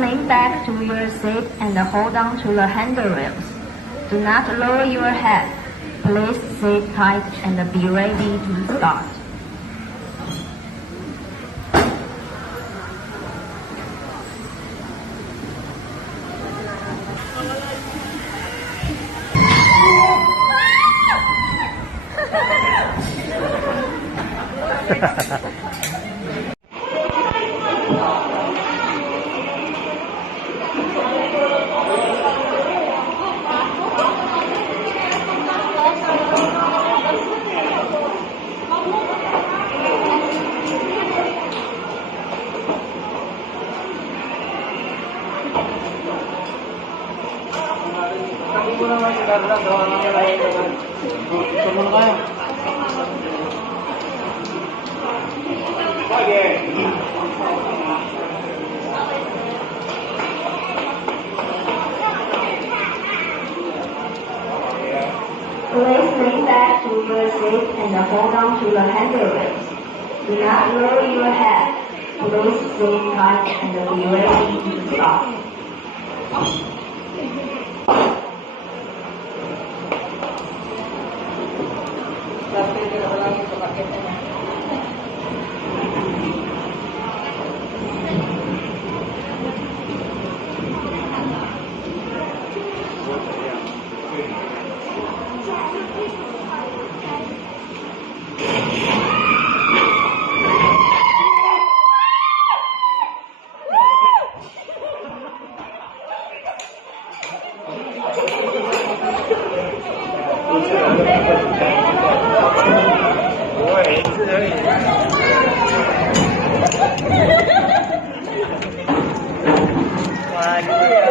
lean back to your seat and hold on to the handrails. Do not lower your head. Please sit tight and be ready to start. Please lean back to your seat and hold on to the handrails. Do not lower your head. Please sit tight and be ready to start. Wah, gitu ya.